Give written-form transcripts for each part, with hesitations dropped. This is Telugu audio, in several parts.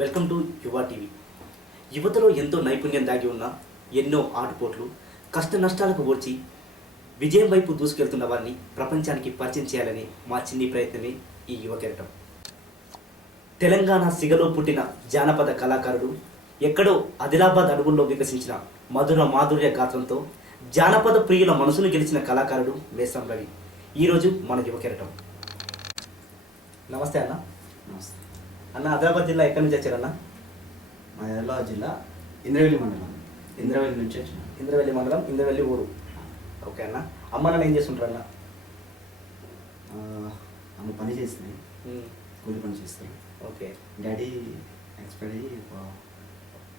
వెల్కమ్ టు యువ టీవీ. యువతలో ఎంతో నైపుణ్యం దాగి ఉన్న ఎన్నో ఆటుపోట్లు కష్ట నష్టాలకు ఓర్చి విజయం వైపు దూసుకెళ్తున్న వారిని ప్రపంచానికి పరిచయం చేయాలని మా చిన్ని ప్రయత్నమే ఈ యువ కెరటం. తెలంగాణ సిగలో పుట్టిన జానపద కళాకారుడు, ఎక్కడో ఆదిలాబాద్ అడుగుల్లో వికసించిన మధుర మాధుర్య గాత్రంతో జానపద ప్రియుల మనసును గెలిచిన కళాకారుడు మేసం రవి ఈరోజు మన యువ కెరటం. నమస్తే అన్న. నమస్తే అన్న, ఆదిలాబాద్ జిల్లా ఎక్కడి నుంచి వచ్చారన్న? మా ఆదిలాబాద్ జిల్లా ఇంద్రవెల్లి మండలం. ఇంద్రవెల్లి నుంచి వచ్చిన. ఇంద్రవెల్లి మండలం, ఇంద్రవెల్లి ఊరు. ఓకే అన్న. అమ్మ నాన్న ఏం చేస్తుంటారు అన్న? అమ్మ పని చేస్తున్నాయి, కూలి పని చేస్తాయి. ఓకే. డాడీ ఎక్స్పైర్ అయ్యి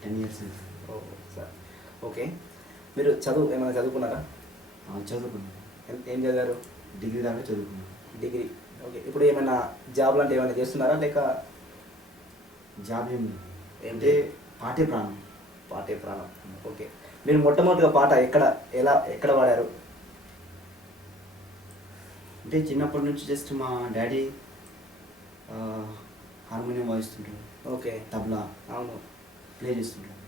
10 years. ఓ సార్. ఓకే. మీరు చదువు ఏమైనా చదువుకున్నారా? చదువుకున్నాను. ఏం చదివారు? డిగ్రీ దాకా చదువుకున్నాను. డిగ్రీ. ఓకే. ఇప్పుడు ఏమైనా జాబ్ లాంటి ఏమైనా చేస్తున్నారా లేక? జాబ్ ఏం ఏంటి? పాటే ప్రాణం. పాటే ప్రాణం. ఓకే. మీరు మొట్టమొదటిగా పాట ఎక్కడ పాడారు? అంటే చిన్నప్పటి నుంచి జస్ట్ మా డాడీ హార్మోనియం వాయిస్తుంటాడు. ఓకే. తబలా అవును, ప్లే చేస్తుంటాడు.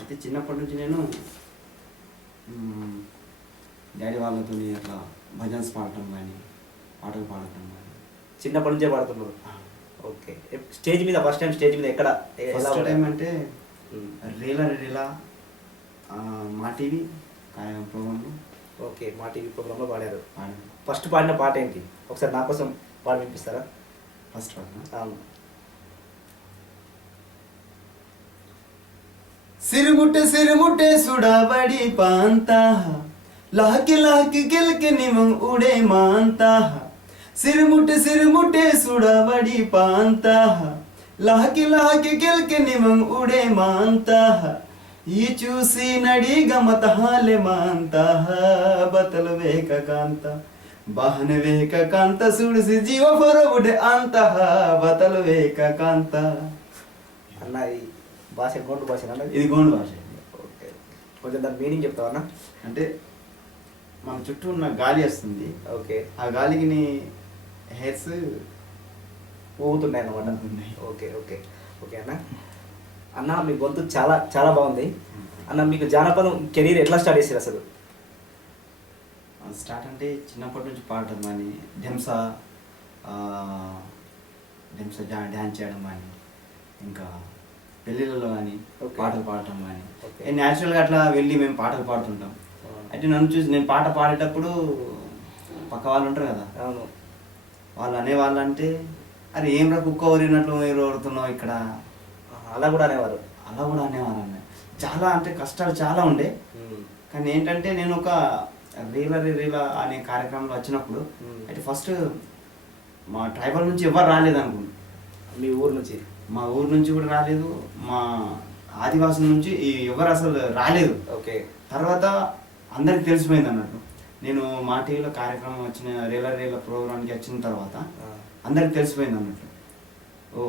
అయితే చిన్నప్పటి నుంచి నేను డాడీ వాళ్ళతో అట్లా భజన్స్ పాడటం కానీ, పాటలు పాడటం కానీ చిన్నప్పటి నుంచే పాడుతున్నారు. ఓకే. స్టేజ్ మీద ఫస్ట్ టైం స్టేజ్ మీద ఎక్కడ? ఫస్ట్ టైం అంటే రేలా మా టీవీ ప్రోగ్రాంలో. ఓకే. మా టీవీ ప్రోగ్రాంలో పాడారు. పాడాను. ఫస్ట్ పాడిన పాట ఏంటి? ఒకసారి నా కోసం పాడి వినిపిస్తారా? ఫస్ట్ పాడిన అవును. సిరుముట్టే సిరుముట్టే సుడాబడి పాంతా లాకి లాకి గిల్కి నిమం ఉడే మాంతా సిరుముట్టే సిరుముట్టే సుడాబడి పాంతా లాకి లాకి గిల్కి నిమం ఉడే మాంతా ఈ చూసి నడి గమత హాలే మాంతా బతల వేక కాంత బహన వేక కాంత సుడిసి జీవ ఫరవుడే అంత బతల వేక కాంత. అన్న, ఈ భాష గోండు భాష అన్న? ఇది గోండు భాష. ఓకే. కొంచెం దాని మీనింగ్ చెప్తావన్నా? అంటే మన చుట్టూ ఉన్న గాలి వస్తుంది. ఓకే. ఆ గాలికి నీ హెయిర్స్ ఊగుతున్నాయి అన్నమాట. ఓకే. ఓకే. ఓకే అన్న. అన్న, మీ గొంతు చాలా చాలా బాగుంది అన్న. మీకు జానపదం కెరీర్ ఎట్లా స్టార్ట్ చేశారు అసలు? స్టార్ట్ అంటే చిన్నప్పటి నుంచి పాడటం కానీ, డ్యాన్స్ డ్యాన్స్ చేయడం కానీ, ఇంకా పెళ్ళిళ్ళలో కానీ పాటలు పాడటం కానీ, న్యాచురల్గా అట్లా వెళ్ళి మేము పాటలు పాడుతుంటాం. అయితే నన్ను చూసి నేను పాట పాడేటప్పుడు పక్క వాళ్ళు ఉంటారు కదా, అవును, వాళ్ళు అనేవాళ్ళు అంటే అరే ఏం రా కుక్క ఊరినట్లు మీరు ఓడుతున్నావు ఇక్కడ, అలా కూడా అనేవారు. అలా కూడా అనేవాళ్ళు. చాలా అంటే కష్టాలు చాలా ఉండే. కానీ ఏంటంటే నేను ఒక రీలా అనే కార్యక్రమంలో వచ్చినప్పుడు అయితే ఫస్ట్ మా ట్రైబల్ నుంచి ఎవరు రాలేదు అనుకుంటున్నాను. మీ ఊరు నుంచి? మా ఊరు నుంచి కూడా రాలేదు, మా ఆదివాసుల నుంచి ఎవరు అసలు రాలేదు. ఓకే. తర్వాత అందరికి తెలిసిపోయింది అన్నట్టు. నేను మా టీవీలో కార్యక్రమం వచ్చిన రేలా ప్రోగ్రామ్కి వచ్చిన తర్వాత అందరికి తెలిసిపోయింది అన్నట్టు. ఓ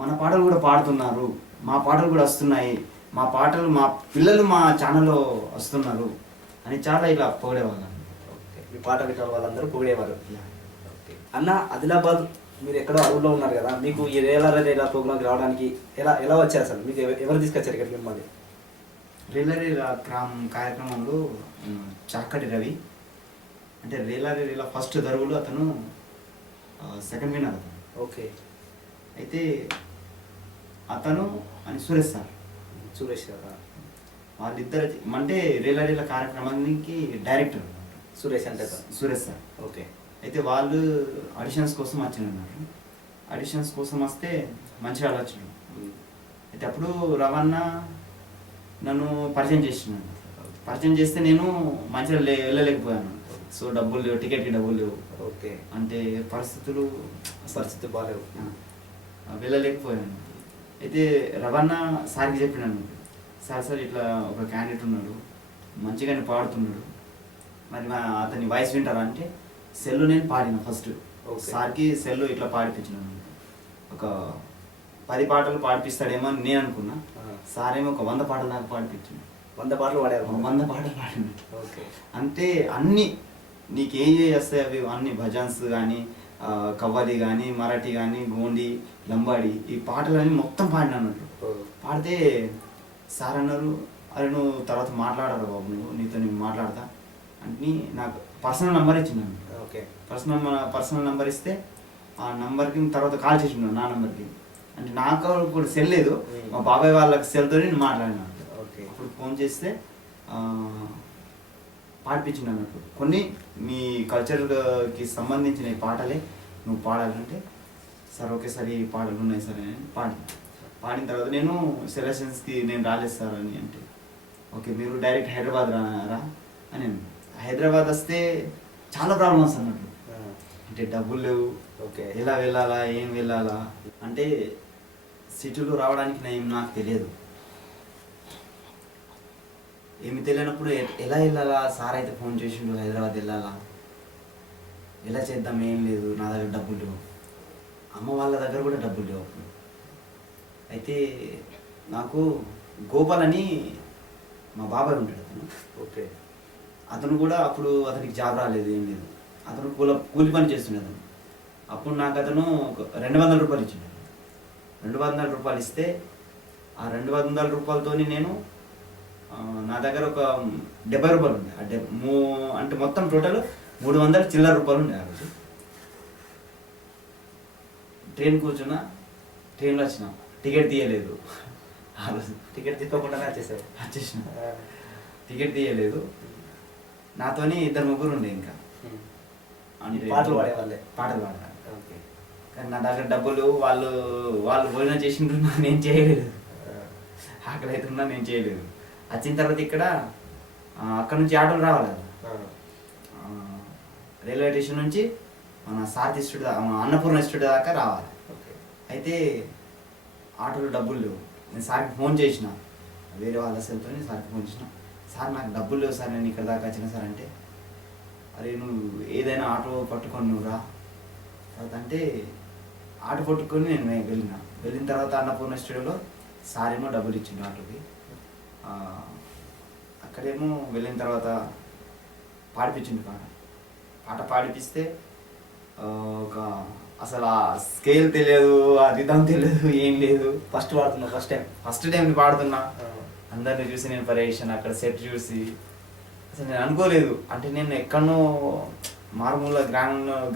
మన పాటలు కూడా పాడుతున్నారు, మా పాటలు కూడా వస్తున్నాయి, మా పాటలు మా పిల్లలు మా ఛానల్లో వస్తున్నారు అని చాలా ఇలా పొగిడేవాళ్ళు. ఓకే. మీ పాట వింటారు వాళ్ళందరూ పొగిడేవారు. ఓకే. అన్న, ఆదిలాబాద్ మీరు ఎక్కడో అడవుల్లో ఉన్నారు కదా, మీకు ఈ రేలా ప్రోగ్రామ్కి రావడానికి ఎలా వచ్చారు అసలు? మీకు ఎవరు తీసుకొచ్చారు ఇక్కడ మిమ్మల్ని? రేలా కార్యక్రమంలో చాకటి రవి అంటే రేలా ఫస్ట్ దరువులు అతను సెకండ్ విన్నర్ అతను. ఓకే. అయితే అతను అని సురేష్ సార్, సురేష్ గారు వాళ్ళిద్దరు అంటే రేలా కార్యక్రమానికి డైరెక్టర్ సురేష్ అంటే సురేష్ సార్. ఓకే. అయితే వాళ్ళు ఆడిషన్స్ కోసం వచ్చినారు. ఆడిషన్స్ కోసం వస్తే మంచిగా వచ్చినాడు. అయితే అప్పుడు రవణ నన్ను పరిచయం చేసినాడు. పరిచయం చేస్తే నేను మంచిగా వెళ్ళలేకపోయాను. సో డబ్బులు లేవు, టికెట్కి డబ్బులు లేవు. ఓకే. అంటే పరిస్థితి బాగాలేవు, వెళ్ళలేకపోయాను. అయితే రవణ సార్కి చెప్పినాను, సార్ ఇట్లా ఒక క్యాండిడేట్ ఉన్నాడు, మంచిగానే పాడుతున్నాడు, మరి అతని వాయిస్ వింటారా అంటే సెల్లు నేను పాడిన ఫస్ట్. సార్కి సెల్లు ఇట్లా పాడిపించినాను. ఒక 10 పాటలు పాడిపిస్తాడేమో అని నేను అనుకున్నా. సార్ ఏమో ఒక 100 పాటలు దాకా పాడిపించాను. 100 పాటలు పాడారు? 100 పాటలు పాడిన. ఓకే. అంటే అన్ని నీకు ఏం చేస్తాయి అవి అన్ని భజన్స్ కానీ కవ్వాలి కానీ మరాఠీ కానీ గోండి లంబాడి ఈ పాటలన్నీ మొత్తం పాడిన అన్నట్టు. పాడితే సార్ అన్నారు, అరే నువ్వు తర్వాత మాట్లాడరు బాబు, నీతో నేను మాట్లాడతా అంటే నాకు పర్సనల్ నెంబర్ ఇచ్చిండు. ఓకే. పర్సనల్ నెంబర్ ఇస్తే ఆ నెంబర్కి తర్వాత కాల్ చేసిండు నా నెంబర్కి. అంటే నాకు ఇప్పుడు సెల్ లేదు, మా బాబాయ్ వాళ్ళకి సెల్తో నేను మాట్లాడినా. అప్పుడు ఫోన్ చేస్తే పాడిపించిండు అన్నట్టు. కొన్ని మీ కల్చర్కి సంబంధించిన ఈ పాటలే నువ్వు పాడాలంటే సార్ ఓకే సార్ ఈ పాటలు ఉన్నాయి సార్ అని పాడిన తర్వాత నేను సెలక్షన్స్కి నేను రాలేదు సార్ అని అంటే ఓకే మీరు డైరెక్ట్ హైదరాబాద్ రా అని. హైదరాబాద్ వస్తే చాలా ప్రాబ్లమ్స్ అన్నట్టు. అంటే డబ్బులు లేవు, ఓకే ఎలా వెళ్ళాలా ఏం వెళ్ళాలా అంటే సిటీలో రావడానికి నాకు తెలియదు. ఏమి తెలియనప్పుడు ఎలా వెళ్ళాలా, సార్ అయితే ఫోన్ చేసిండు హైదరాబాద్ వెళ్ళాలా, ఎలా చేద్దాం ఏం లేదు, నా దగ్గర డబ్బులు లేవు, అమ్మ వాళ్ళ దగ్గర కూడా డబ్బులు లేవు. అయితే నాకు గోపాల్ అని మా బాబాయ్ ఉంటాడు అతను. ఓకే. అతను కూడా అప్పుడు అతనికి జాబ్ రాలేదు ఏం లేదు, అతను కూలి పని చేస్తుండే అతను. అప్పుడు నాకు అతను 200 రూపాయలు ఇచ్చిండు. 200 రూపాయలు ఇస్తే ఆ 200 రూపాయలతో నేను నా దగ్గర ఒక 70 రూపాయలు ఉండే. అంటే మొత్తం టోటల్ 300 చిల్లర రూపాయలు ఉండే. ఆ రోజు ట్రైన్ కూర్చున్నా, ట్రైన్లో వచ్చిన, టికెట్ తీయలేదు. ఆ రోజు టికెట్ తీసుకోకుండానే వచ్చేసిన, టికెట్ తీయలేదు. నాతోని 2-3 ఉండే ఇంకా అంటే పాటలు పాడేవాళ్ళే. పాటలు పాడాలి. ఓకే. కానీ నా దగ్గర డబ్బులు వాళ్ళు భోజనం చేసిండ్రు, నేను చేయలేదు. ఆకలి అవుతున్నా నేను చేయలేదు. వచ్చిన తర్వాత ఇక్కడ అక్కడ నుంచి ఆటోలు రావాలి కదా, రైల్వే స్టేషన్ నుంచి మన సారథి ఇన్స్టిట్యూట్ అన్నపూర్ణ ఇన్స్టిట్యూట్ దాకా రావాలి. అయితే ఆటోలో డబ్బులు లేవు. నేను సార్కి ఫోన్ చేసిన, వేరే వాళ్ళ సెల్తో సార్కి ఫోన్ చేసిన, సార్ నాకు డబ్బులు లేవు సార్, నేను ఇక్కడ దాకా వచ్చిన సార్ అంటే అరే నువ్వు ఏదైనా ఆటో పట్టుకొని నువ్వు రా తర్వాత అంటే ఆటో పట్టుకొని నేను వెళ్ళిన తర్వాత అన్నపూర్ణ స్టూడియోలో సార్ ఏమో డబ్బులు ఇచ్చిండు ఆటోకి. అక్కడేమో వెళ్ళిన తర్వాత పాడిపించిండు పాట పాడిపిస్తే ఒక అసలు ఆ స్కేల్ తెలియదు, ఆ రిధం తెలియదు, ఏం లేదు. ఫస్ట్ టైం పాడుతున్నా. అందరిని చూసి నేను పరేషన్, అక్కడ సెట్ చూసి అసలు నేను అనుకోలేదు. అంటే నేను ఎక్కడనో మారుమూల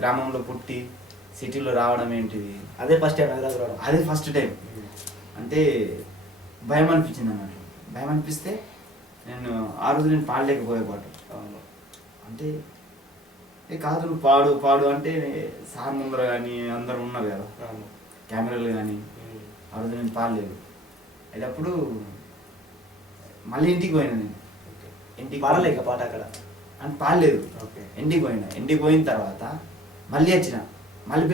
గ్రామంలో పుట్టి సిటీలో రావడం ఏంటిది, అదే ఫస్ట్ టైం. అంటే భయం అనిపించింది అన్నట్టు. భయం అనిపిస్తే నేను ఆ రోజు నేను పాడలేకపోయే పాట. అంటే కాదు నువ్వు పాడు అంటే సార్ ముందర కానీ అందరు ఉన్నారు కదా కెమెరాలు కానీ, ఆ రోజు నేను పాడలేదు. అయితే అప్పుడు మళ్ళీ ఇంటికి పోయినా. నేను ఇంటికి పాడలేక పాట అక్కడ అని పాడలేదు. ఇంటికి పోయిన తర్వాత మళ్ళీ వచ్చిన, మళ్ళీ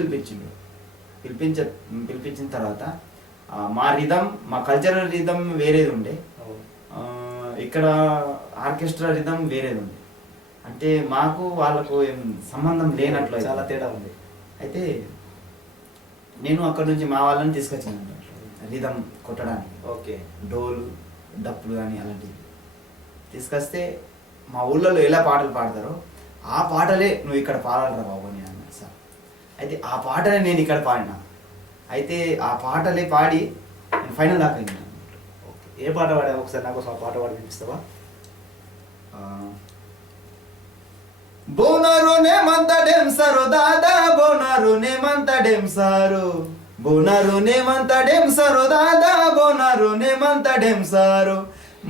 పిలిపించిన తర్వాత మా రిధం, మా కల్చరల్ రిధం వేరేది ఉండే, ఇక్కడ ఆర్కెస్ట్రా రిధం వేరేది ఉంది. అంటే మాకు వాళ్ళకు ఏం సంబంధం లేనట్లు, చాలా తేడా ఉంది. అయితే నేను అక్కడ నుంచి మా వాళ్ళని తీసుకొచ్చాను రిధం కొట్టడానికి. ఓకే. డోలు డప్పులు కానీ అలాంటివి తీసుకొస్తే మా ఊళ్ళలో ఎలా పాటలు పాడతారో ఆ పాటలే నువ్వు ఇక్కడ పాడాలరా బాబు అని అన్నాడు సార్. అయితే ఆ పాటలే నేను ఇక్కడ పాడినా. అయితే ఆ పాటలే పాడి నేను ఫైనల్ దాకా అయింది. ఏ పాట పాడా ఒకసారి నాకు ఆ పాట పాడి వినిపిస్తావా? బోనారు నేమంత డెం సారు దాదా, బోనారు నేమంత డెం సారు, బోనారు నేమంత డెం సారు దాదా, బోనారు నేమంత డెం సారు,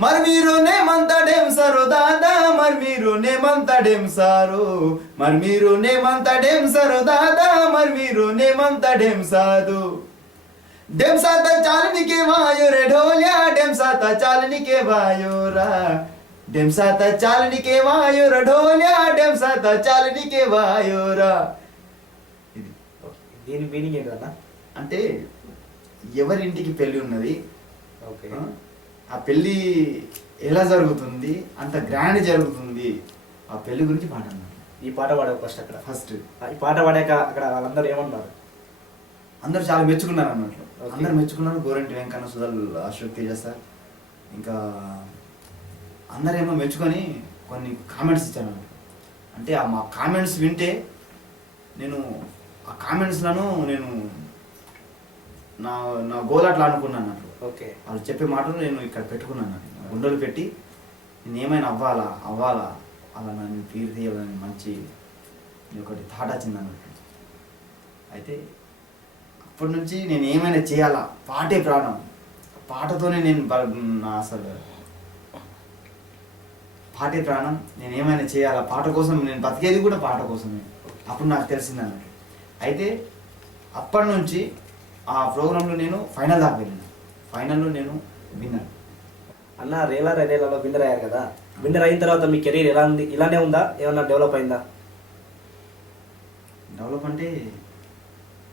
మర్మీరు నేమంత డెం సారు దాదా, మర్మీరు నేమంత డెం సారు, మర్మీరు నేమంత డెం సారు దాదా, మర్మీరు నేమంత డెం సాదు, డెం సాత చాలని के वायो रे ढोलिया, डेम साता चालनी के वायो रा, डेम साता चालनी के वायो रा ढोलिया, डेम साता चालनी के वायो रा. దీని మీనింగ్ ఏంటన్నా? అంటే ఎవరింటికి పెళ్ళి ఉన్నది, ఓకే, ఆ పెళ్ళి ఎలా జరుగుతుంది, అంత గ్రాండ్ జరుగుతుంది, ఆ పెళ్లి గురించి పాట అన్నారు. ఈ పాట పాడావు ఫస్ట్ ఈ పాట పాడాక అక్కడ వాళ్ళందరూ ఏమన్నారు? అందరూ చాలా మెచ్చుకున్నారు అన్నట్లు. అందరు మెచ్చుకున్నారు. గోరంటి వెంకన్న, సుధల్, అశోక్ తేజ సార్, ఇంకా అందరేమో మెచ్చుకొని కొన్ని కామెంట్స్ ఇచ్చాను. అంటే ఆ మా కామెంట్స్ వింటే నేను ఆ కామెంట్స్లను నేను నా నా గోల్ అట్లా అనుకున్నాను అన్నట్టు. ఓకే. వాళ్ళు చెప్పే మాటలు నేను ఇక్కడ పెట్టుకున్నాను, గుండెలు పెట్టి నేను ఏమైనా అవ్వాలా అలా నన్ను తీరు తీయాలని మంచి ఒకటి థాట్ వచ్చింది అన్నట్టు. అయితే అప్పటి నుంచి నేను ఏమైనా చేయాలా, పాటే ప్రాణం, పాటతోనే నేను అసలు పాటే ప్రాణం, నేను ఏమైనా చేయాలా, పాట కోసం నేను బతికేది కూడా పాట కోసమే. అప్పుడు నాకు తెలిసింది అన్నట్టు. అయితే అప్పటి నుంచి ఆ ప్రోగ్రాంలో నేను ఫైనల్ దాకా వెళ్ళాను. ఫైనల్లో నేను విన్నర్. అన్న రేలాలో విన్నర్ అయ్యారు కదా, విన్నర్ అయిన తర్వాత మీ కెరీర్ ఎలా ఉంది? ఇలానే ఉందా, ఏమన్నా డెవలప్ అయిందా? డెవలప్ అంటే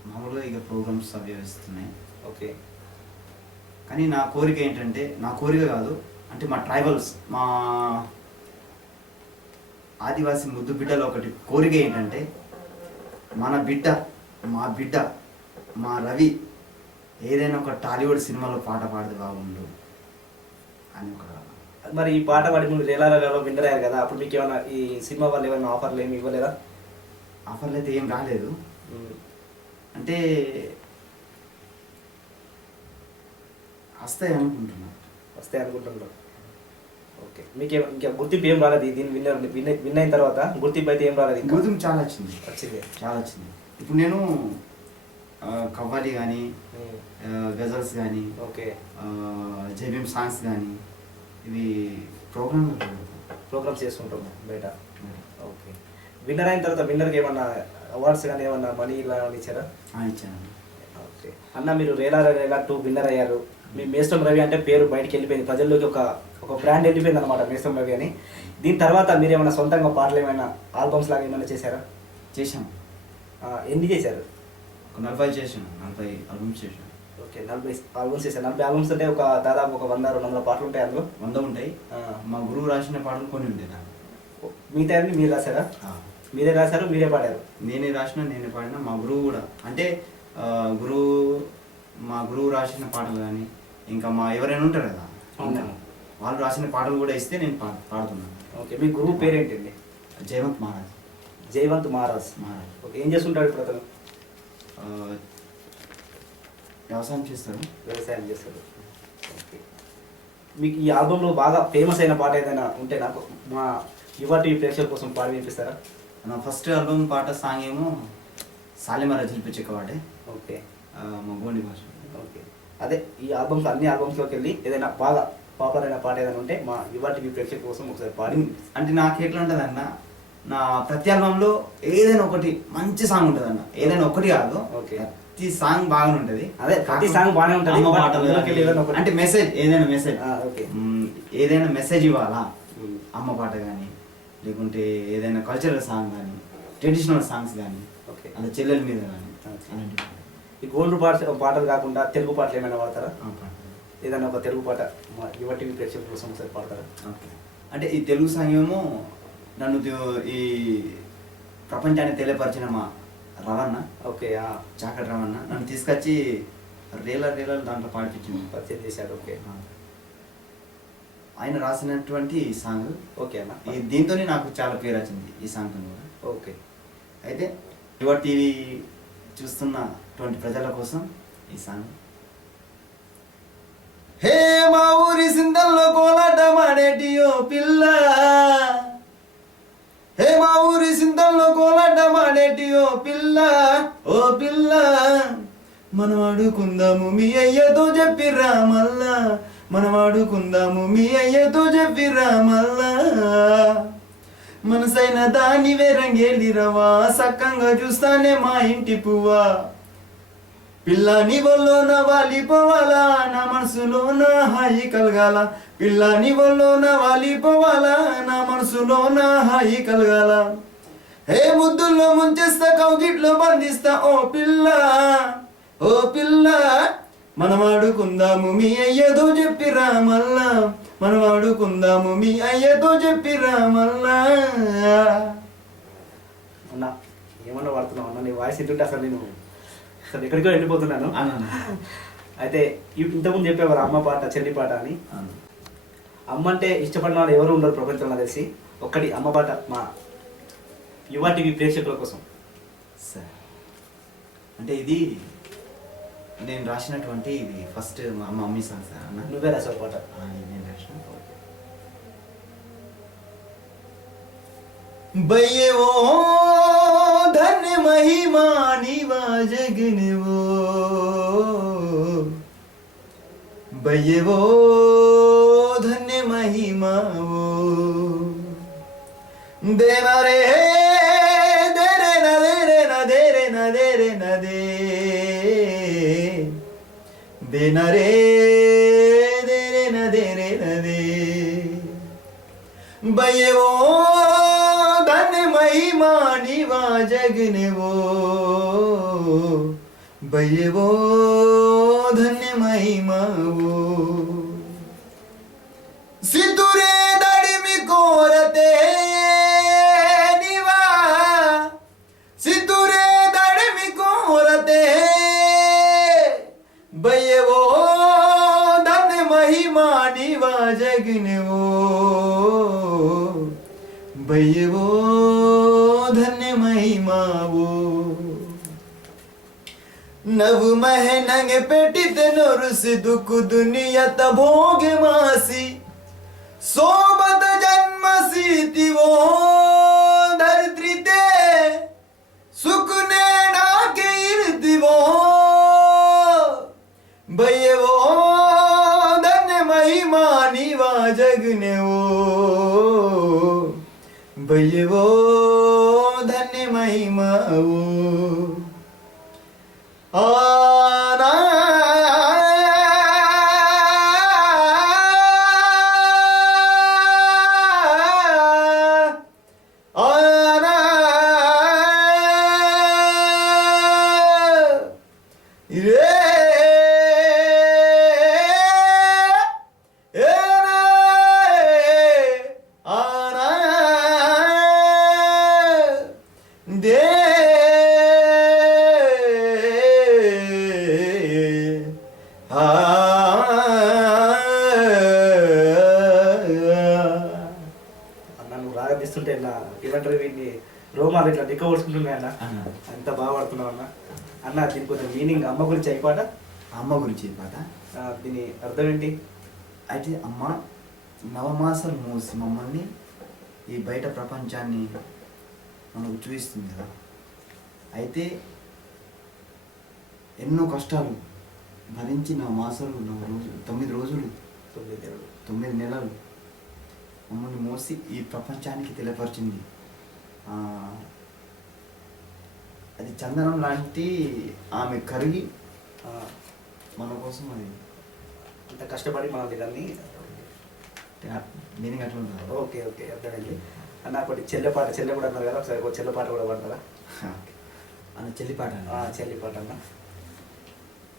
మామూలుగా ఇక ప్రోగ్రామ్స్ అవి వస్తున్నాయి. ఓకే. కానీ నా కోరిక ఏంటంటే, నా కోరిక కాదు అంటే మా ట్రైబల్స్, మా ఆదివాసీ ముద్దు బిడ్డలో ఒకటి కోరిక ఏంటంటే, మా బిడ్డ మా రవి ఏదైనా ఒక టాలీవుడ్ సినిమాలో పాట పాడితే బాగుండు అని ఒక. మరి ఈ పాట పాడి ముందు రేలాలో విన్నర్ అయ్యారు కదా, అప్పుడు మీకు ఏమైనా ఈ సినిమా వాళ్ళు ఏమైనా ఆఫర్లు ఏమి ఇవ్వలేదా? ఆఫర్లు అయితే ఏం రాలేదు. అంటే వస్తాయి అనుకుంటున్నారు. ఓకే. మీకు ఇంకా గుర్తింపు ఏం రాలేదు దీని విన్ అయిన తర్వాత? గుర్తింపు అయితే ఏం రాలేదు? గుర్తింపు చాలా వచ్చింది. ఇప్పుడు నేను కవ్వాలి కానీ, గజల్స్ కానీ, ఓకే, జేబీఎం సాంగ్స్ కానీ, ఇవి ప్రోగ్రామ్స్ చేసుకుంటాం బయట. ఓకే. విన్నర్ అయిన తర్వాత విన్నర్కి ఏమన్నా అవార్డ్స్ కానీ ఏమన్నా మనీ ఇలా ఇచ్చారా? ఇచ్చాను. ఓకే. అన్న మీరు రేలా 2 విన్నర్ అయ్యారు. మీ మేస్టం రవి అంటే పేరు బయటకు వెళ్ళిపోయింది, ప్రజల్లోకి ఒక బ్రాండ్ వెళ్ళిపోయింది అనమాట మేస్టం రవి అని. దీని తర్వాత మీరు ఏమైనా సొంతంగా పాటలు ఏమైనా ఆల్బమ్స్ లాగా ఏమైనా చేశారా? చేశాం. ఎన్ని చేశారు? 40 చేశాను. 40 ఆల్బమ్స్ చేశాను. ఓకే. 40 ఆల్బమ్స్ చేశాను. 40 ఆల్బమ్స్ అంటే ఒక దాదాపు ఒక 100-200 పాటలు ఉంటాయి అందులో? 100 ఉంటాయి. మా గురువు రాసిన పాటలు కొన్ని ఉంటాయి నాకు. మిగతా అన్ని మీరు రాశారా? మీరే రాశారు, మీరే పాడారు? నేనే రాసిన, నేనే పాడిన. మా గురువు కూడా అంటే మా గురువు రాసిన పాటలు కానీ, ఇంకా మా ఎవరైనా ఉంటారు కదా వాళ్ళు రాసిన పాటలు కూడా ఇస్తే నేను పాడుతున్నాను. ఓకే. మీ గురువు పేరేంటండి? జయవంత్ మహారాజ్. ఓకే. ఏం చేస్తుంటాడు ఇప్పుడు అతను? వ్యవసాయం చేస్తాడు. ఓకే. మీకు ఈ ఆల్బంలో బాగా ఫేమస్ అయిన పాట ఏదైనా ఉంటే నాకు మా యువ టీవీ ప్రేక్షకుల కోసం పాడి వినిపిస్తారా? నా ఫస్ట్ ఆల్బమ్ పాట సాంగ్ ఏమో సాలిమర జిల్పిచ్చేక పాటే. ఓకే. మా గోండి భాష. ఓకే. అదే ఈ ఆల్బమ్స్ అన్ని ఆల్బమ్స్లోకి వెళ్ళి ఏదైనా బాగా పాపులర్ అయిన పాట ఏదైనా ఉంటే మా యువ టీవీ ప్రేక్షకుల కోసం ఒకసారి పాడి. అంటే నాకు ఎట్లా ఉంటుంది అన్న, నా ప్రతి ఆల్బంలో ఏదైనా ఒకటి మంచి సాంగ్ ఉంటుంది అన్న, ఏదైనా ఒకటి కాదు. ఓకే. ప్రతి సాంగ్ బాగానే ఉంటుంది. అదే ప్రతి సాంగ్ బాగానే ఉంటుంది. అంటే మెసేజ్ ఓకే. ఏదైనా మెసేజ్ ఇవ్వాలా, అమ్మ పాట కానీ, లేకుంటే ఏదైనా కల్చరల్ సాంగ్ కానీ, ట్రెడిషనల్ సాంగ్స్ కానీ, ఓకే, అలా చెల్లెల మీద కానీ. ఈ గోల్డ్ పాటలు కాకుండా తెలుగు పాటలు ఏమైనా పాడతారా? ఏదైనా ఒక తెలుగు పాట మా యువ టీవీ ప్రేక్షకుల కోసం ఒకసారి పాడతారా? ఓకే. అంటే ఈ తెలుగు సాంగ్ ఏమో నన్ను ఈ ప్రపంచాన్ని తెలియపరిచిన మా రవణ. ఓకే. చాకటి రవణ నన్ను తీసుకొచ్చి రేలర్ దాంట్లో పాడిపించింది, పరిచయం చేశాడు. ఓకే. ఆయన రాసినటువంటి సాంగ్. ఓకే అన్న. దీంతోనే నాకు చాలా పేరు వచ్చింది ఈ సాంగ్తో కూడా. ఓకే. అయితే యువ టీవీ చూస్తున్నటువంటి ప్రజల కోసం ఈ సాంగ్. హే మా ఊరి సిందల్లో కోలాటమాడేటియో పిల్ల, హే మా ఊరి సిందల్లో కోలాటమాడేటియో పిల్ల, ఓ పిల్ల మనం ఆడుకుందాము మీ అయ్యతో చెప్పిర్రా మల్లా, మనం ఆడుకుందాము మీ అయ్యతో చెప్పిర్రా మల్లా, మనసైన దాని వేరంగేలి రవా, సక్కంగా చూస్తానే మా ఇంటి పువ్వా, పిల్లాని వల్లోన వాలిపోవాలా, నా మనసులోన హాయి కలగాల, పిల్లాని వల్లోన వాలిపోవాలా, నా మనసులోన హాయి కలగాల, హే ముద్దుల్లో ముంచేస్తా కౌగిట్లో బంధిస్తా ఓ పిల్ల, ఓ పిల్ల మనం ఆడుకుందాము మీ అయ్యతో చెప్పిరా మల్లా, మనం ఆడుకుందాము మీ అయ్యతో చెప్పిరా మల్లా. అన్నా ఏమన్నా పడుతున్నావు అన్న, నీ వాయిస్ ఇంటుంటే అసలు నేను అసలు ఎక్కడికో వెళ్ళిపోతున్నాను. అయితే ఇంతకుముందు చెప్పేవారు అమ్మ పాట చెల్లి పాట అని. అమ్మ అంటే ఇష్టపడిన వాళ్ళు ఎవరు ఉండరు ప్రపంచంలో తెలిసి. ఒక్కటి అమ్మ పాట మా యువ టీవీ ప్రేక్షకుల కోసం. అంటే ఇది నేను రాసినటువంటి ఇది ఫస్ట్ మా మమ్మీ సాంగ్ సార్ అన్న. నువ్వే రాసావు పాట. ఇది నేను రాసిన. भैये वो धन्य महिमा निवा जगन वो भैये वो धन्य महिमा वो देना रे दे रे न दे रे न दे रे न दे रे न दे देना रे दे रे न दे रे न दे भैये वो महिमा निवा जगन वो भैये वो धन्य महिमा वो सिद्धुरे दड़िमी कोरते निवा सिद्धुरे दड़िमी कोरते भैये वो धन्य महिमा निवा जगन वो भैये वो धन्य महिमा वो नव मह नंग पेटित नुरुस दुख दुनिया भोग मासी सोबत जन्म सीति वो धरत्री ते सुख ने ना के इर्द वो भैये वो धन्य महिमा निवा जगने वो भैये वो धन्य महिमा वो आना आना रे తీస్తుంటే నా ఏమంటారు వీటిని రోమాలు ఇట్లా దిక్క ఓడుచుకుంటున్నాయి అన్న. అంత బాగా పడుతున్నావు అన్న. అన్న దీని కొంచెం మీనింగ్ అమ్మ గురించి అయిపాట. అమ్మ గురించి అయిపాట. దీని అర్థం ఏంటి? అయితే అమ్మ నవమాసాలు మోసి మమ్మల్ని ఈ బయట ప్రపంచాన్ని మనకు చూపిస్తుంది కదా. అయితే ఎన్నో కష్టాలు భరించి 9 మాసాలు 9 రోజులు 9 నెలలు మమ్మల్ని మోసి ఈ ప్రపంచానికి తెలియపరిచింది. అది చందనం లాంటి ఆమె కరిగి మన కోసం అది అంత కష్టపడి మన దగ్గరని మీనింగ్ అట్లా ఉంటుంది. ఓకే ఓకే అర్థమైంది అన్న. ఒకటి చెల్లెపాట, చెల్లె కూడా అన్నారు కదా, ఒకసారి ఒక చెల్లెపాట కూడా పడతారా అన్న? చెల్లిపాట. చెల్లిపాట అన్న.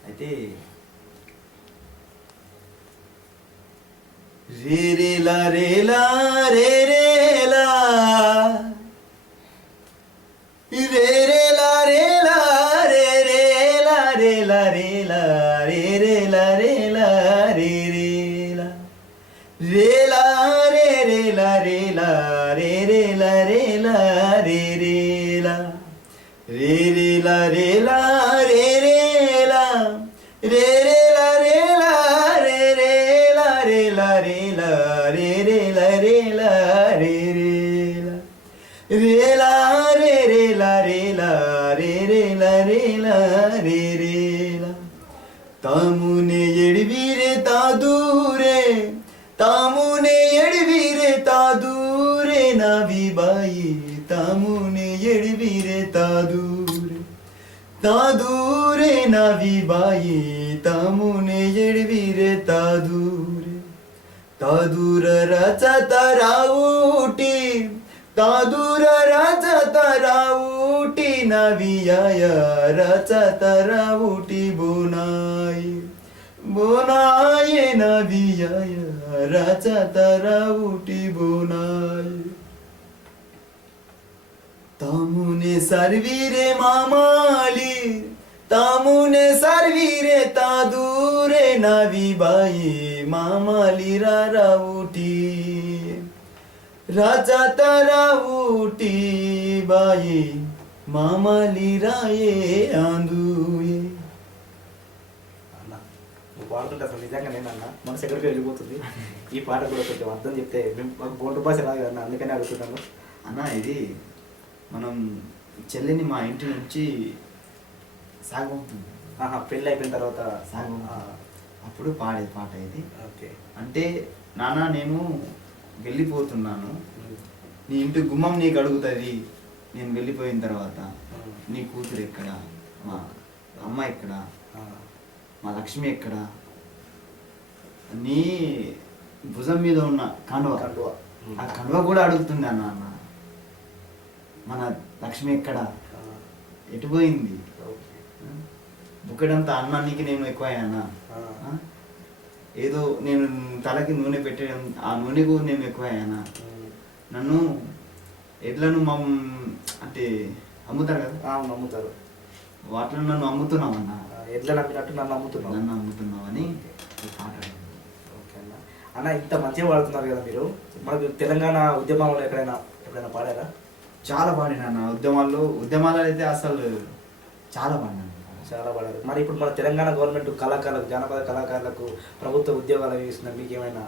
అయితే రే రేలా రేలా రే రేలా రే రేలా రేలా రే రేలా రేలా రేలా రే రేలా రేలా రే రేలా రేలా రే రేలా రేలా రే రేలా రేలా రే రేలా రే రేలా రేలా రే రేలా రే రేలా రేలా రే రేలా రేలా రేలా రే రేలా రేలా రే రేలా రేలా రే రేలా రేలా రే రేలా రేలా రే రేలా तामुने एडवीरे तादूरे तामुने एडवीरे तादूरे नावी by तामुने एडवीरे तादूरे तादूरे Navi by तामुने एडवीरे तादूरे तादूर Racha ताराऊटी तादूर Racha ताराऊटी नावी आया राचा ताराऊटी बोनाई बोनाई नावी आया राचा ताराऊटी बोनाई तामुने सर्वीरे मामाली तामुने सर्वीरे तादूरे नावी बाई मामाली राराऊटी राजा ताराऊटी बाई మామలిరాయే ఆందూయే. అన్న నువ్వు పాడుతుంటే అసలు నిజంగా నేనన్నా మనసు ఎక్కడికి వెళ్ళిపోతుంది. ఈ పాట కూడా కొంచెం అర్థం చెప్తే మాకు బోర్డు భాష రాదు అన్న, అందుకనే అడుగుతున్నాను. అన్న ఇది మనం చెల్లిని మా ఇంటి నుంచి సాగుతుంది. పెళ్ళి అయిపోయిన తర్వాత సాగు అప్పుడు పాడే పాట ఇది. ఓకే. అంటే నాన్న నేను వెళ్ళిపోతున్నాను, నీ ఇంటి గుమ్మం నీకు అడుగుతుంది, నేను వెళ్ళిపోయిన తర్వాత నీ కూతురు ఎక్కడ, మా అమ్మ ఎక్కడ, మా లక్ష్మి ఎక్కడ, నీ భుజం మీద ఉన్న కండువ ఆ కండువ కూడా అడుగుతుంది అన్న. అన్న మన లక్ష్మి ఎక్కడ, ఎటుపోయింది, బుక్కడంతా అన్నానికి నేను ఎక్కువయ్యానా, ఏదో నేను తలకి నూనె పెట్టడం ఆ నూనెకు నేను ఎక్కువయ్యానా, నన్ను ఎడ్లను అంటే అమ్ముతారు కదా, అమ్ముతారు, వాటిలో నన్ను అమ్ముతున్నావన్నా, ఎడ్ల నమ్మినట్టు నన్ను అమ్ముతున్నావు అని పాట. ఓకే అన్న. అన్న ఇంత మంచిగా పాడుతున్నారు కదా మీరు, మనకు తెలంగాణ ఉద్యమంలో ఎప్పుడైనా పాడారా? చాలా పాడినా ఉద్యమాలు అయితే అసలు చాలా పాడినాను. చాలా పాడారు. మరి ఇప్పుడు మన తెలంగాణ గవర్నమెంట్ కళాకారులకు, జానపద కళాకారులకు ప్రభుత్వ ఉద్యోగాలు ఇస్తున్నారు, మీకు ఏమైనా?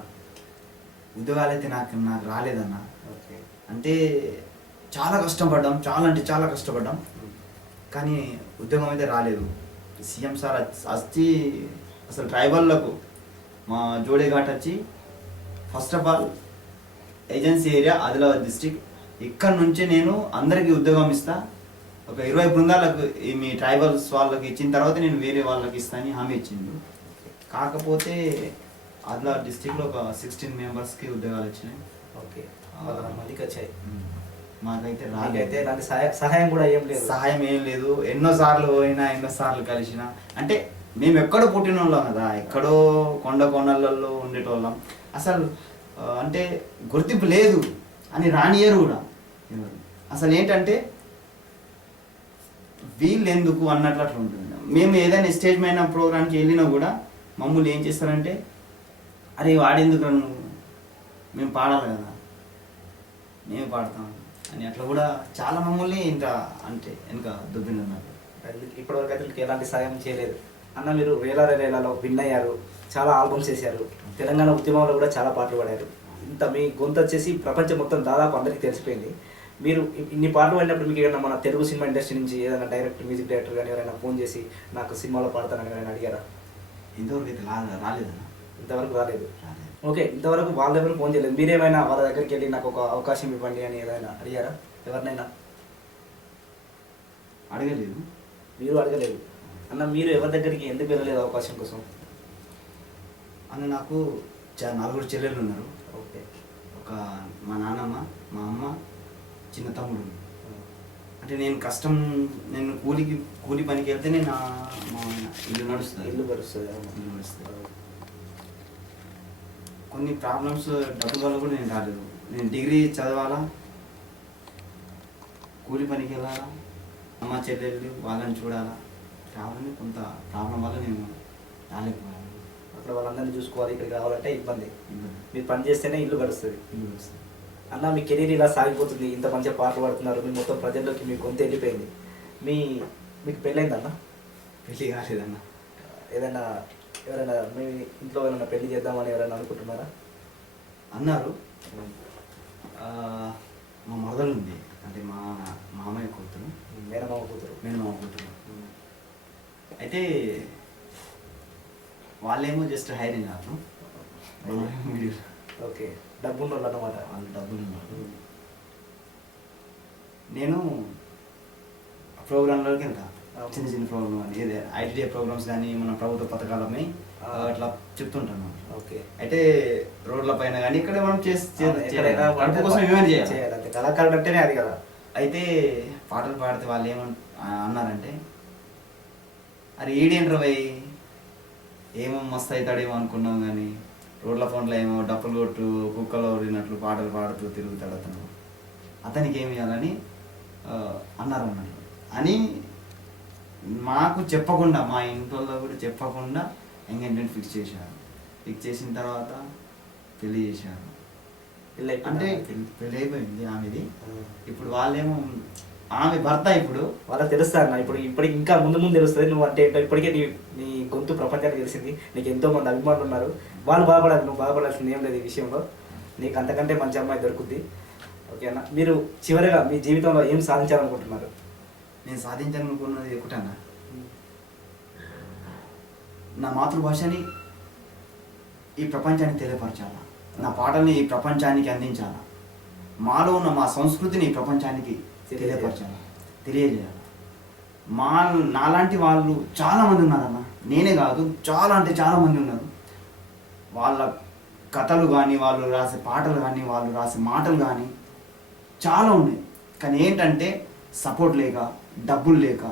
ఉద్యోగాలు అయితే నాకు రాలేదన్న. ఓకే. అంటే చాలా కష్టపడ్డాం, చాలా అంటే చాలా కష్టపడ్డాం, కానీ ఉద్యోగం అయితే రాలేదు. సీఎం సార్ వచ్చి అసలు ట్రైబల్లకు మా జోడేఘాట్ వచ్చి first of all agency area Adilabad district, ఇక్కడ నుంచి నేను అందరికీ ఉద్యోగం ఇస్తా, ఒక 20 బృందాలకు మీ ట్రైబల్స్ వాళ్ళకి ఇచ్చిన తర్వాత నేను వేరే వాళ్ళకి ఇస్తానని హామీ ఇచ్చిండు. కాకపోతే ఆదిలాబాద్ డిస్టిక్లో ఒక 16 మెంబర్స్కి ఉద్యోగాలు వచ్చినాయి. ఓకే. మందికి వచ్చాయి. మాకైతే రాకైతే ఇలాంటి సహాయం కూడా ఏం లేదు. సహాయం ఏం లేదు. ఎన్నోసార్లు పోయినా, ఎన్నోసార్లు కలిసిన, అంటే మేము ఎక్కడో పుట్టిన వాళ్ళం కదా, ఎక్కడో కొండలలో ఉండేటోళ్ళం, అసలు అంటే గుర్తింపు లేదు అని రానియరు కూడా. అసలు ఏంటంటే వీళ్ళు ఎందుకు అన్నట్లు అట్లా ఉంటుంది. మేము ఏదైనా స్టేజ్ పైన ప్రోగ్రామ్కి వెళ్ళినా కూడా మమ్మల్ని ఏం చేస్తారంటే, అరే వాడేందుకు నువ్వు, మేము పాడాలి కదా, మేము పాడతాం అని అట్లా కూడా చాలా మమ్మల్ని ఇంకా అంటే వెనక దుబ్బినన్నారు. ఇప్పటివరకు అయితే మీకు ఎలాంటి సాయం చేయలేదు. అన్న మీరు వేలలో విన్ అయ్యారు, చాలా ఆల్బమ్స్ చేశారు, తెలంగాణ ఉద్యమంలో కూడా చాలా పాటలు పాడారు. ఇంత మీ గొంతు వచ్చేసి ప్రపంచం మొత్తం దాదాపు అందరికీ తెలిసిపోయింది. మీరు ఇన్ని పాటలు పాడినప్పుడు మీకు ఏదైనా మన తెలుగు సినిమా ఇండస్ట్రీ నుంచి ఏదైనా డైరెక్టర్, మ్యూజిక్ డైరెక్టర్ కానీ ఎవరైనా ఫోన్ చేసి నాకు సినిమాలో పాడతానని ఎవరైనా అడిగారా? ఇంతవరకు అయితే రాలేదన్న. ఇంతవరకు రాలేదు. ఓకే. ఇంతవరకు వాళ్ళ ఎవరు ఫోన్ చేయలేదు. మీరేమైనా వాళ్ళ దగ్గరికి వెళ్ళి నాకు ఒక అవకాశం ఇవ్వండి అని ఏదైనా అడిగారా ఎవరినైనా? అడగలేదు. మీరు అడగలేదు. అన్న మీరు ఎవరి దగ్గరికి ఎందుకు వెళ్ళలేదు అవకాశం కోసం? అన్న నాకు 4 చెల్లెళ్ళు ఉన్నారు. ఓకే. ఒక మా నాన్నమ్మ, మా అమ్మ, చిన్న తమ్ముడు. అంటే నేను కూలి పనికి వెళ్తే మా ఇల్లు నడుస్తుంది. కొన్ని ప్రాబ్లమ్స్ డబ్బుల వల్ల కూడా నేను రాలేదు. నేను డిగ్రీ చదవాలా, కూలి పనికి వెళ్ళాలా, అమ్మ చెల్లెళ్ళు వాళ్ళని చూడాలా, కావాలని కొంత ప్రాబ్లం వల్ల నేను రాలేకపోయాను. అక్కడ వాళ్ళందరినీ చూసుకోవాలి, ఇక్కడికి రావాలంటే ఇబ్బంది. మీరు పని చేస్తేనే ఇల్లు గడుస్తుంది. అన్న మీ కెరీర్ ఇలా సాగిపోతుంది, ఇంత మంచిగా పాటలు పాడుతున్నారు, మీ మొత్తం ప్రజల్లోకి మీ గొంతు వెళ్ళిపోయింది. మీకు పెళ్ళైందన్న? పెళ్ళి కాలేదన్న. ఎవరైనా మీ ఇంట్లో ఎవరైనా పెళ్లి చేద్దామని ఎవరైనా అనుకుంటున్నారా? అన్నారు. మా మరదలు ఉంది, అంటే మా మామయ్య కూతురు, మేనమామ కూతురు. అయితే వాళ్ళేమో జస్ట్ హైరింగ్ కాదు, ఓకే. డబ్బున్న వాళ్ళు అన్నమాట. వాళ్ళు డబ్బులు ఉన్నారు. నేను ప్రోగ్రాంలోకి వెళ్తా, చిన్న ప్రోగ్రామ్ కానీ ఏదే ఐటీడీ ప్రోగ్రామ్స్ కానీ మన ప్రభుత్వ పథకాలపై అట్లా చెప్తుంటాను. ఓకే. అయితే రోడ్ల పైన కానీ ఇక్కడ మనం చేయాలి, కళాకారుడు అంటేనే అది కదా. అయితే పాటలు పాడితే వాళ్ళు అన్నారంటే, అరే ఈడేంట్రా భయ్, ఏమో మస్తు అవుతాడేమో అనుకున్నాం, కానీ రోడ్ల ఫోన్లో ఏమో డప్పులు కొట్టు కుక్కలో ఊరినట్లు పాటలు పాడుతూ తిరుగుతాడు అతనికి ఏమి ఇవ్వాలని అన్నారు అన్నట్లు అని మాకు చెప్పకుండా, మా ఇంట్లో కూడా చెప్పకుండా ఎంగేజ్మెంట్ ఫిక్స్ చేశారు. ఫిక్స్ చేసిన తర్వాత పెళ్ళి చేశారు. అంటే పెళ్ళి అయిపోయింది ఆమెది. ఇప్పుడు వాళ్ళేమో ఆమె భర్త ఇప్పుడు వాళ్ళకి తెలుస్తా అన్న ఇప్పటికి ఇంకా ముందు ముందు తెలుస్తుంది నువ్వు అంటే ఏంటో. ఇప్పటికే నీ గొంతు ప్రపంచానికి తెలిసింది. నీకు ఎంతో మంది అభిమానులు ఉన్నారు. వాళ్ళు బాధపడాలి, నువ్వు బాధపడాల్సింది ఏం లేదు ఈ విషయంలో. నీకు అంతకంటే మంచి అమ్మాయి దొరుకుద్ది. ఓకే అన్న, మీరు చివరిగా మీ జీవితంలో ఏం సాధించాలనుకుంటున్నారు? నేను సాధించాలనుకున్నది ఒకటన్నా, నా మాతృభాషని ఈ ప్రపంచానికి తెలియపరచాలా, నా పాటల్ని ఈ ప్రపంచానికి అందించాలా, మాలో ఉన్న మా సంస్కృతిని ఈ ప్రపంచానికి తెలియపరచాలి, తెలియజేయాలి. నాలాంటి వాళ్ళు చాలామంది ఉన్నారన్న, నేనే కాదు చాలా అంటే చాలామంది ఉన్నారు. వాళ్ళ కథలు కానీ, వాళ్ళు రాసే పాటలు కానీ, వాళ్ళు రాసే మాటలు కానీ చాలా ఉన్నాయి. కానీ ఏంటంటే సపోర్ట్ లేక, డబ్బులు లేక,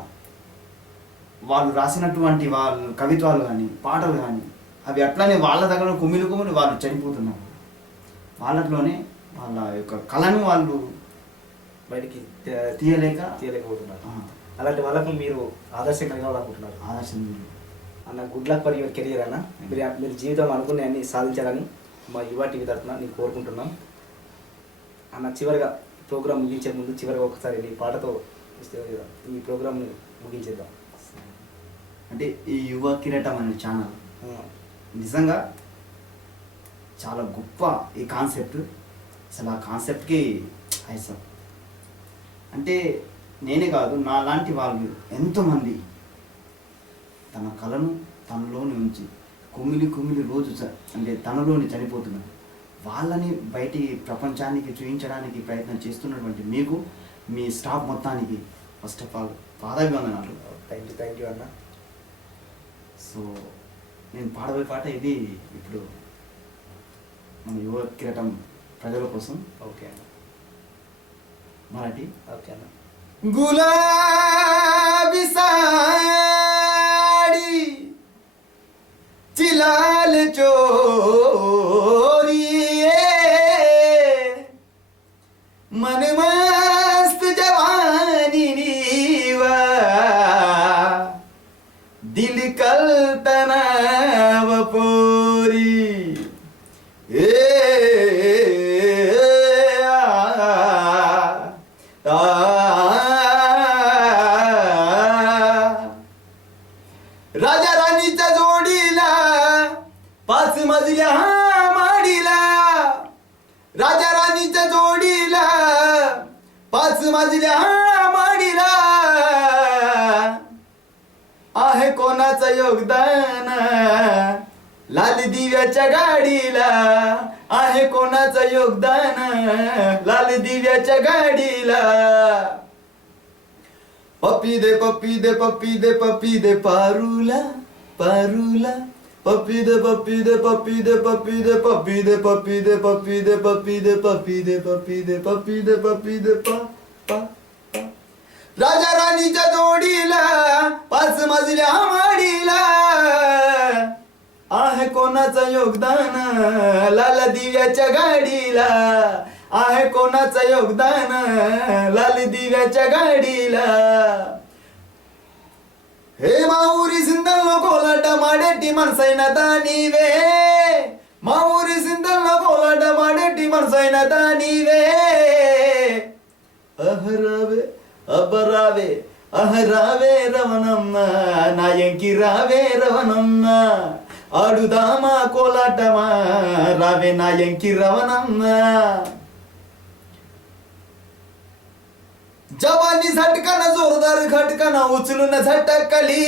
వాళ్ళు రాసినటువంటి వాళ్ళు కవిత్వాలు కానీ, పాటలు కానీ అవి అట్లనే వాళ్ళ దగ్గర కుమిలి వాళ్ళు చనిపోతున్నారు. వాళ్ళలోనే వాళ్ళ యొక్క కళను వాళ్ళు బయటికి తీయలేకపోతున్నారు. అలాంటి వాళ్ళకు మీరు ఆదర్శంగా కావాలనుకుంటున్నారు? ఆదర్శం అన్న, good luck for your career అన్న. మీరు జీవితంలో అనుకునే అన్ని సాధించాలని మా యువ టీవీ తరఫున నేను కోరుకుంటున్నాం అన్న. చివరిగా ప్రోగ్రామ్ ముగించే ముందు చివరిగా ఒకసారి నీ పాటతో ఈ ప్రోగ్రామ్ని ముగించేద్దాం. అంటే ఈ యువ కిరీటం అనే ఛానల్ నిజంగా చాలా గొప్ప ఈ కాన్సెప్ట్. అసలు ఆ కాన్సెప్ట్కి ఐసం అంటే నేనే కాదు, నా లాంటి వాళ్ళు ఎంతోమంది తన కళను తనలోని ఉంచి కుమిలి రోజు అంటే తనలోని చనిపోతున్నారు. వాళ్ళని బయటి ప్రపంచానికి చూపించడానికి ప్రయత్నం చేస్తున్నటువంటి మీకు, మీ స్టాఫ్ మొత్తానికి ఫస్ట్ ఆఫ్ ఆల్ పాదాభివందనాలు. థ్యాంక్ యూ అన్న. సో నేను పాడబోయే పాట ఇది ఇప్పుడు మన యువ కిరీటం ప్రజల కోసం. ఓకే అన్న. మరాఠీ. ఓకే అన్న. गुलाबी साड़ी चिलाल चोरिए मन मस्त जवानी नीवा दिल कल तनाव पोरी राजा राणीच्या जोडीला 5 मजल्या माडीला, राजा राणीच्या जोडीला 5 मजल्या माडीला आहे कोणाचं योगदान लाल दिव्याच्या गाडीला, आहे कोणाचं योगदान लाल दिव्याच्या गाडीला. पप्पी दे पप्पी दे पप्पी दे पप्पी दे पारूला पारूला, पप्पी दे पप्पी दे पप्पी दे पप्पी दे पप्पी दे पप्पी दे पप्पी दे पप्पी दे पप्पी दे पप्पी दे पप्पी दे पप्पी दे पा पा पा. राजा राणीच्या जोडीला 5 मजल्या माडीला आहे कोणाचं योगदान लाल दिव्याच्या गाडीला, आहे कोणाचं योगदान लाल दिव्याच्या गाडीला. हे माऊरी सिंदल कोलाट माडेटी मनसैना दानी वे, माऊरी सिंदल कोलाट माडेटी मनसैना दानी वे. अहरावे अबरावे अहरावे रवणम्म नायंकी रावे रवणम्म आडुदामा कोलाटमा रावे नायंकी रवणम्म. जवानी झटकन जोरदार खटकन उचलून झटकली,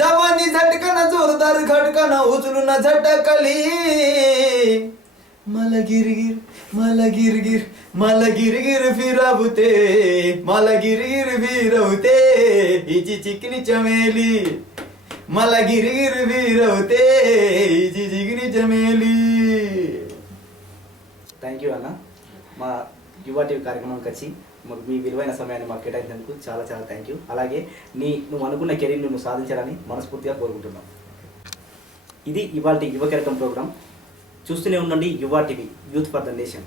जवानी झटकन जोरदार खटकन उचलून झटकली. मला गिरगिर मला गिरगिर मला गिरगिर फिरवते, मला गिरगिर फिरवते हिची चिकनी चमेली, मला गिरगिर फिरवते हिची चिकनी चमेली. థ్యాంక్ యూ అన్న. మా యువ టీవీ కార్యక్రమానికి వచ్చి మీ విలువైన సమయాన్ని మాకు కేటాయించినందుకు చాలా చాలా థ్యాంక్ యూ. అలాగే నువ్వు అనుకున్న కెరీర్ని నువ్వు సాధించాలని మనస్ఫూర్తిగా కోరుకుంటున్నాం. ఇది ఇవాళ యువ కిరీటం ప్రోగ్రాం. చూస్తూనే ఉండండి యువ TV, youth for the nation.